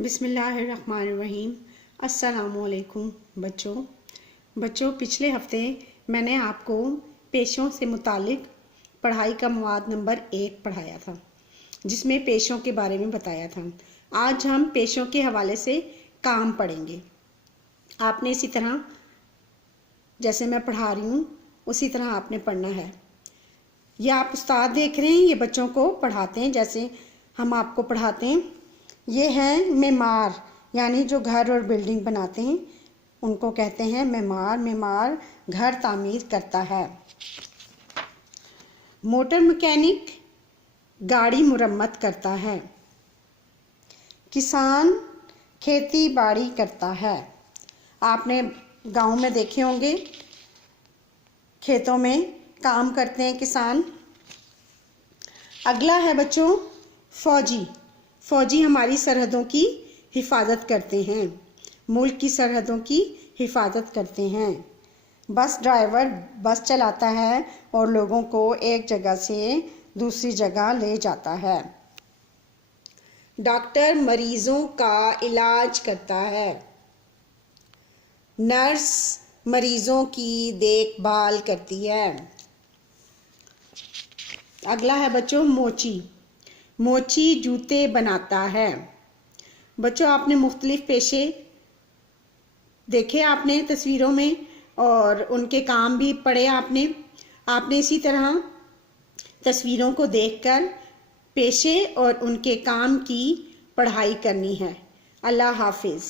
बिस्मिल्लाहिर्रहमानिर्रहीम। अस्सलामुअलैकुम बच्चों, पिछले हफ्ते मैंने आपको पेशों से मुतालिक पढ़ाई का मवाद नंबर 1 पढ़ाया था, जिसमें पेशों के बारे में बताया था। आज हम पेशों के हवाले से काम पढ़ेंगे। आपने इसी तरह जैसे मैं पढ़ा रही हूँ उसी तरह आपने पढ़ना है। ये आप उस्ताद देख रहे हैं, ये बच्चों को पढ़ाते हैं जैसे हम आपको पढ़ाते हैं। ये हैं मेमार, यानी जो घर और बिल्डिंग बनाते हैं उनको कहते हैं मेमार। मेमार घर तामीर करता है। मोटर मैकेनिक गाड़ी मुरम्मत करता है। किसान खेती बाड़ी करता है। आपने गांव में देखे होंगे, खेतों में काम करते हैं किसान। अगला है बच्चों फौजी। फौजी हमारी सरहदों की हिफाजत करते हैं, मुल्क की सरहदों की हिफाजत करते हैं। बस ड्राइवर बस चलाता है और लोगों को एक जगह से दूसरी जगह ले जाता है। डॉक्टर मरीजों का इलाज करता है। नर्स मरीजों की देखभाल करती है। अगला है बच्चों मोची। मोची जूते बनाता है। बच्चों, आपने मुख्तलिफ पेशे देखे आपने तस्वीरों में और उनके काम भी पढ़े आपने इसी तरह तस्वीरों को देखकर पेशे और उनके काम की पढ़ाई करनी है। अल्लाह हाफिज़।